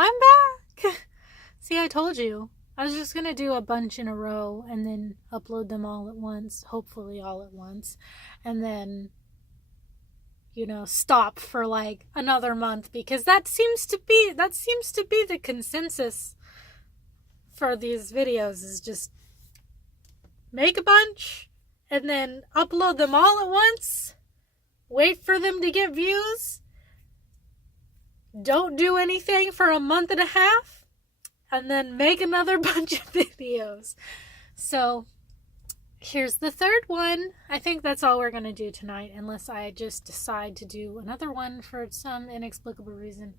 I'm back. See, I told you. I was just going to do a bunch in a row and then upload them all at once, hopefully all at once, and then, stop for like another month, because that seems to be the consensus for these videos, is just make a bunch and then upload them all at once, wait for them to get views, don't do anything for a month and a half, and then make another bunch of videos. So here's the third one. I think that's all we're going to do tonight, unless I just decide to do another one for some inexplicable reason.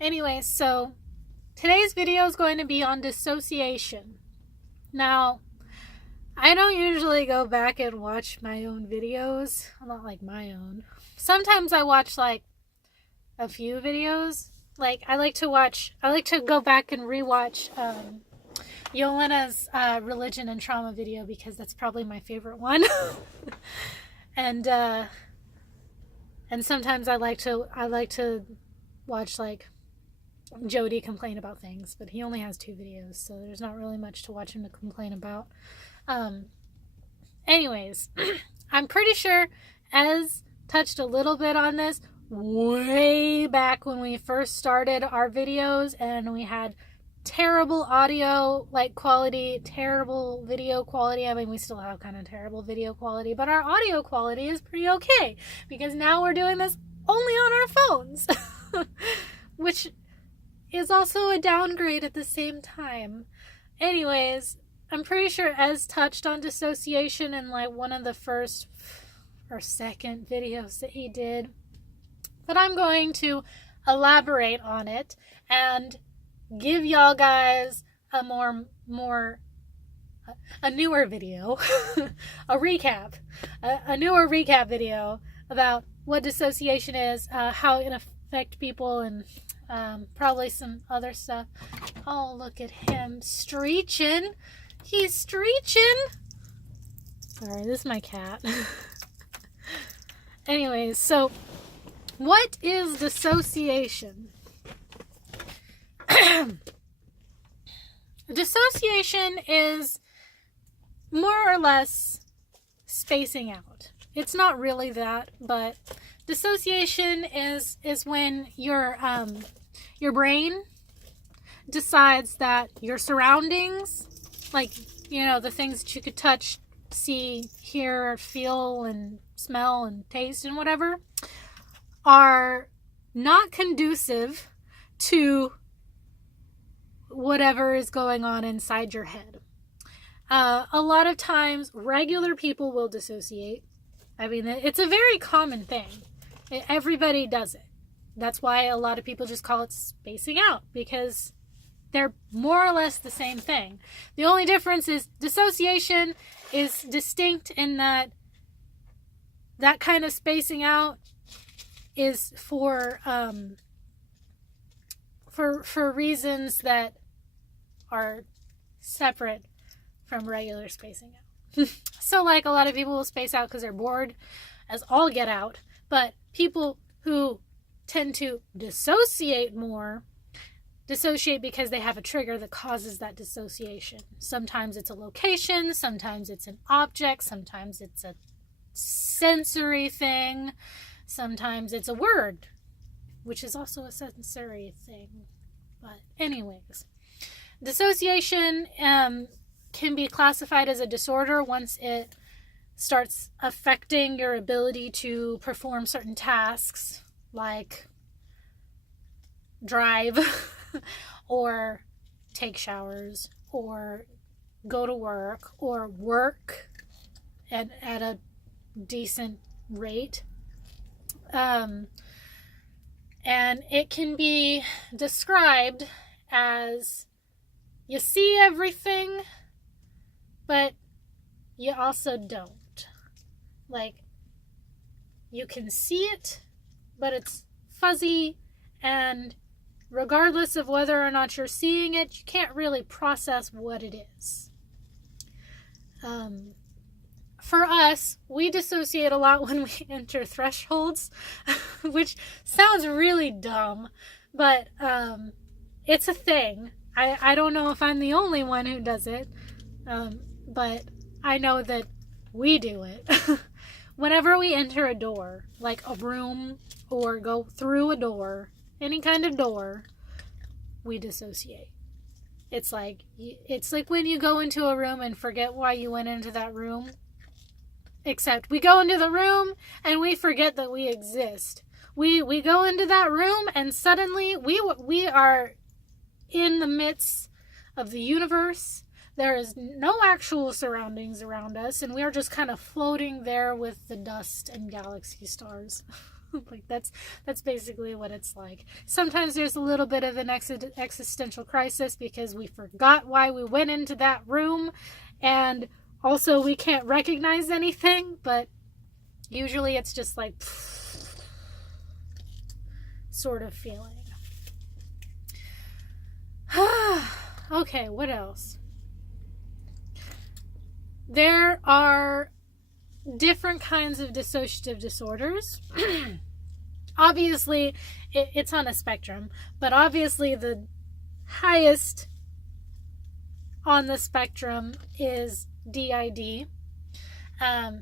Anyway, so today's video is going to be on dissociation. Now, I don't usually go back and watch my own videos. Not like my own. Sometimes I watch like a few videos. Like I like to go back and rewatch Yolena's religion and trauma video, because that's probably my favorite one. and sometimes I like to watch like Jody complain about things, but he only has 2 videos, so there's not really much to watch him to complain about. Anyways, I'm pretty sure Ez touched a little bit on this way back when we first started our videos, and we had terrible audio quality, terrible video quality. I mean, we still have kind of terrible video quality, but our audio quality is pretty okay, because now we're doing this only on our phones, which is also a downgrade at the same time. Anyways, I'm pretty sure Ez touched on dissociation in like one of the first or second videos that he did. But I'm going to elaborate on it and give y'all guys a newer video, a newer recap video about what dissociation is, how it affects people, and probably some other stuff. Oh, look at him screeching. He's screeching. Sorry, this is my cat. Anyways, so what is dissociation? Dissociation is more or less spacing out. It's not really that, but dissociation is when your brain decides that your surroundings, like, the things that you could touch, see, hear, feel, and smell, and taste, and whatever, are not conducive to whatever is going on inside your head. A lot of times, regular people will dissociate. I mean, it's a very common thing. Everybody does it. That's why a lot of people just call it spacing out, because they're more or less the same thing. The only difference is dissociation is distinct in that kind of spacing out is for reasons that are separate from regular spacing out. So like a lot of people will space out because they're bored as all get out, but people who tend to dissociate more dissociate because they have a trigger that causes that dissociation. Sometimes it's a location, sometimes it's an object, sometimes it's a sensory thing, sometimes it's a word, which is also a sensory thing. But anyways, dissociation can be classified as a disorder once it starts affecting your ability to perform certain tasks, like drive or take showers or go to work or work at a decent rate. And it can be described as you see everything, but you also don't. Like, you can see it, but it's fuzzy, and regardless of whether or not you're seeing it, you can't really process what it is. For us, we dissociate a lot when we enter thresholds, which sounds really dumb, But it's a thing. I don't know if I'm the only one who does it, but I know that we do it. Whenever we enter a door, like a room or go through a door, any kind of door, we dissociate. It's like when you go into a room and forget why you went into that room. Except we go into the room and we forget that we exist. We go into that room and suddenly we are in the midst of the universe. There is no actual surroundings around us, and we are just kind of floating there with the dust and galaxy stars. Like that's basically what it's like. Sometimes there's a little bit of an existential crisis because we forgot why we went into that room, and also we can't recognize anything, but usually it's just like sort of feeling. Okay, what else? There are different kinds of dissociative disorders. Obviously, it's on a spectrum, but obviously the highest on the spectrum is DID.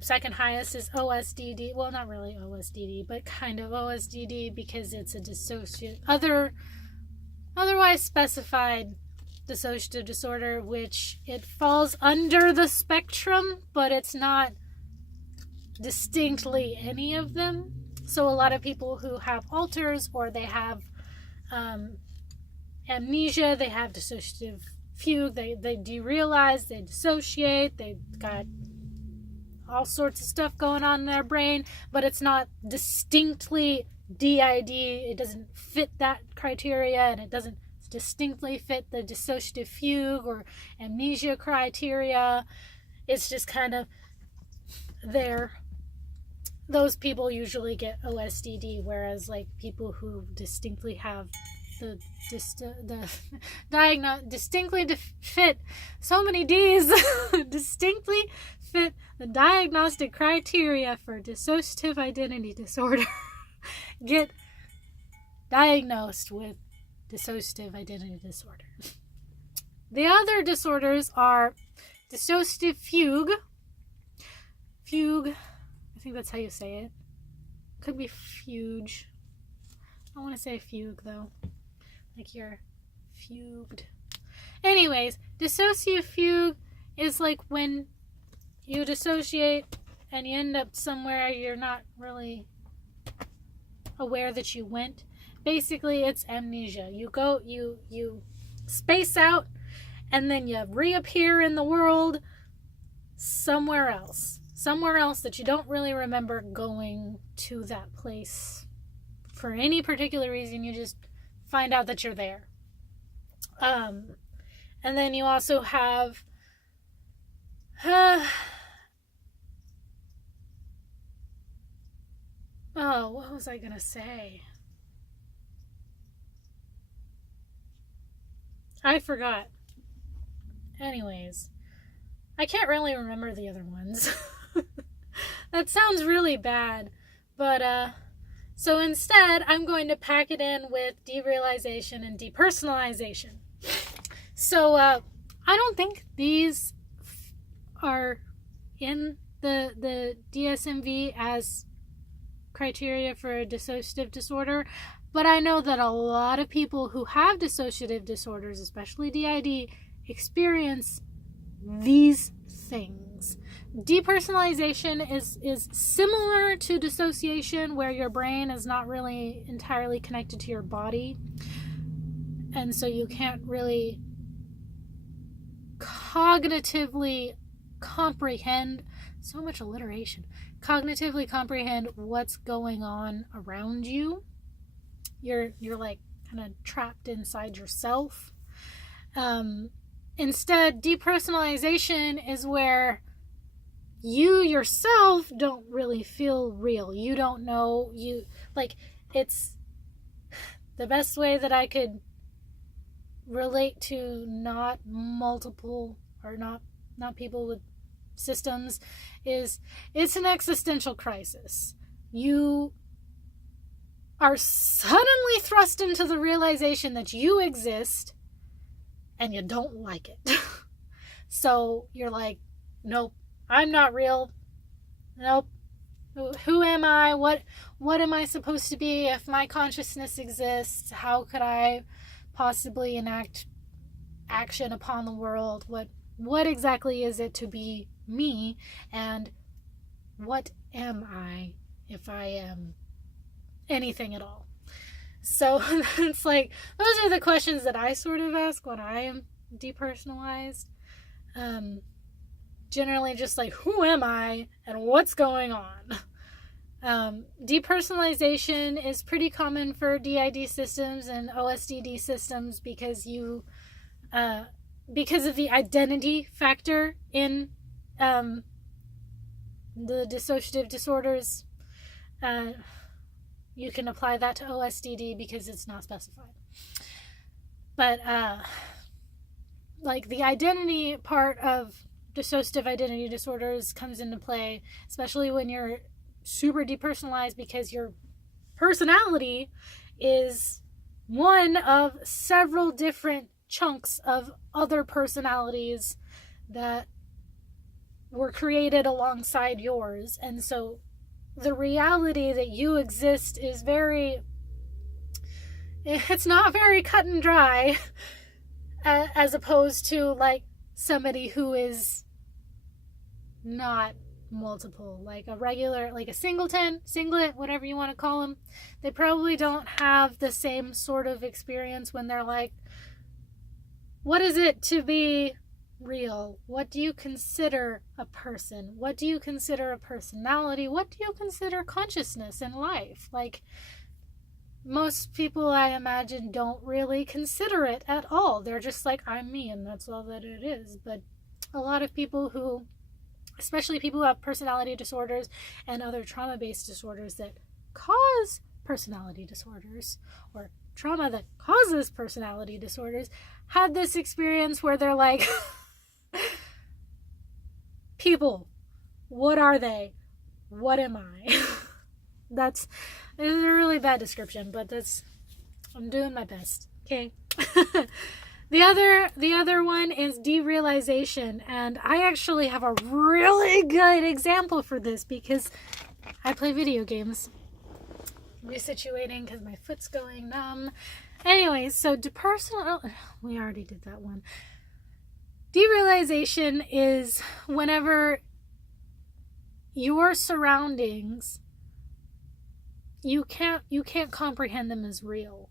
Second highest is OSDD. Well, not really OSDD, but kind of OSDD because it's a otherwise specified dissociative disorder, which it falls under the spectrum, but it's not distinctly any of them. So a lot of people who have alters or they have amnesia, they have dissociative fugue, they derealize, they dissociate, they've got all sorts of stuff going on in their brain, but it's not distinctly DID. It doesn't fit that criteria, and it doesn't distinctly fit the dissociative fugue or amnesia criteria. It's just kind of there. Those people usually get OSDD, whereas like people who distinctly have distinctly fit so many D's distinctly fit the diagnostic criteria for dissociative identity disorder get diagnosed with dissociative identity disorder. The other disorders are dissociative fugue. I think that's how you say it. Could be fugue. I want to say fugue though. Like you're fugued. Anyways, dissociative fugue is like when you dissociate and you end up somewhere you're not really aware that you went. Basically, it's amnesia. You space out and then you reappear in the world somewhere else that you don't really remember going to that place for any particular reason. You just find out that you're there. And then you also have what was I gonna say? I forgot. Anyways, I can't really remember the other ones. That sounds really bad, but so instead I'm going to pack it in with derealization and depersonalization. So I don't think these are in the DSM-V as criteria for a dissociative disorder, but I know that a lot of people who have dissociative disorders, especially DID, experience these things. Depersonalization is similar to dissociation, where your brain is not really entirely connected to your body, and so you can't really cognitively comprehend, so much alliteration, cognitively comprehend what's going on around you. You're like kind of trapped inside yourself. Instead, depersonalization is where you yourself don't really feel real. You don't know, it's the best way that I could relate to not multiple or not people with systems is it's an existential crisis. You are suddenly thrust into the realization that you exist and you don't like it. So you're like, nope, I'm not real. Nope. Who am I? What am I supposed to be if my consciousness exists? How could I possibly enact action upon the world? What exactly is it to be me? And what am I if I am anything at all? So it's like, those are the questions that I sort of ask when I am depersonalized. Generally just like, who am I and what's going on? Depersonalization is pretty common for DID systems and OSDD systems because because of the identity factor in the dissociative disorders. You can apply that to OSDD because it's not specified. But like the identity part of dissociative identity disorders comes into play, especially when you're super depersonalized, because your personality is one of several different chunks of other personalities that were created alongside yours. And so the reality that you exist is it's not very cut and dry, as opposed to like somebody who is not multiple, like a regular, like a singlet, whatever you want to call them. They probably don't have the same sort of experience when they're like, what is it to be real? What do you consider a person? What do you consider a personality? What do you consider consciousness in life? Like, most people, I imagine, don't really consider it at all. They're just like, I'm me, and that's all that it is. But a lot of people who, especially people who have personality disorders and other trauma-based disorders that cause personality disorders, or trauma that causes personality disorders, had this experience where they're like, people, what are they? What am I? It's a really bad description, but I'm doing my best. Okay. The other one is derealization, and I actually have a really good example for this because I play video games. I'm resituating because my foot's going numb. Anyways, so we already did that one. Derealization is whenever your surroundings, you can't comprehend them as real.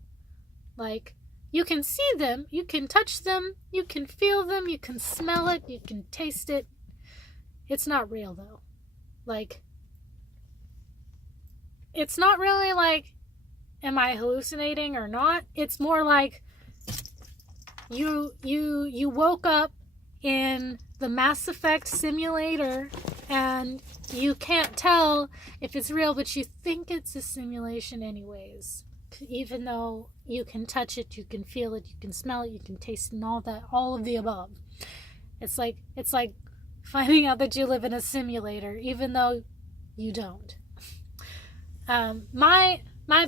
Like, you can see them, you can touch them, you can feel them, you can smell it, you can taste it. It's not real though. Like, it's not really like, am I hallucinating or not? It's more like you woke up in the Mass Effect simulator and you can't tell if it's real, but you think it's a simulation anyways. Even though you can touch it, you can feel it, you can smell it, you can taste it, and all of the above. It's like finding out that you live in a simulator, even though you don't. My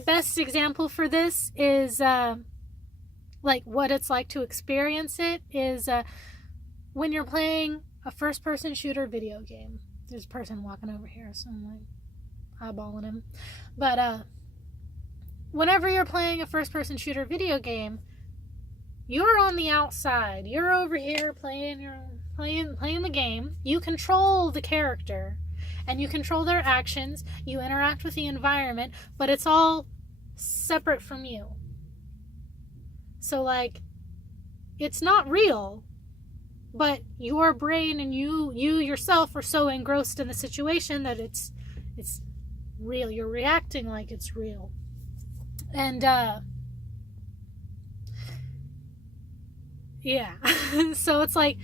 best example for this is like what it's like to experience it is when you're playing a first-person shooter video game. There's a person walking over here, so I'm like eyeballing him. But whenever you're playing a first-person shooter video game, you're on the outside. You're over here playing the game. You control the character, and you control their actions. You interact with the environment, but it's all separate from you. So, like, it's not real, but your brain and you yourself are so engrossed in the situation that it's real. You're reacting like it's real. And yeah. So it's like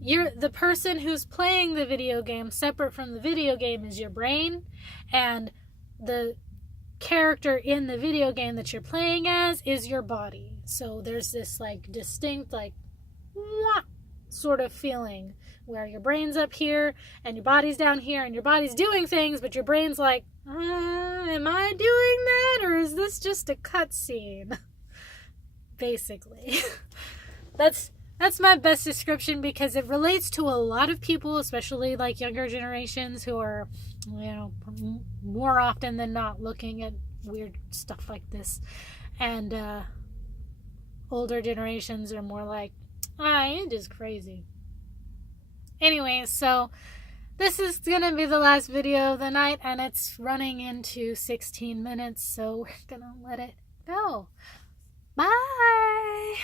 the person who's playing the video game, separate from the video game, is your brain, and the character in the video game that you're playing as is your body. So there's this like distinct like sort of feeling where your brain's up here and your body's down here and your body's doing things, but your brain's like, am I doing that, or is this just a cutscene? Basically. That's my best description, because it relates to a lot of people, especially like younger generations who are, more often than not looking at weird stuff like this. And older generations are more like, it is crazy. Anyway, so this is gonna be the last video of the night, and it's running into 16 minutes, so we're gonna let it go. Bye!